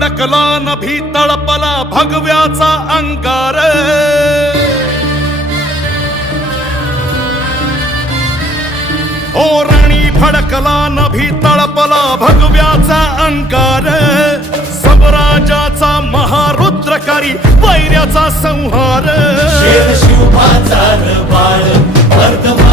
फडकला नभी तळपला भगव्याचा अंगार ओ रणी फडकला नभी तळपला भगव्याचा अंगार सबराजाचा महारुद्रकारी वैऱ्याचा संहार शेर शिवबाचा बाळ वर्धमान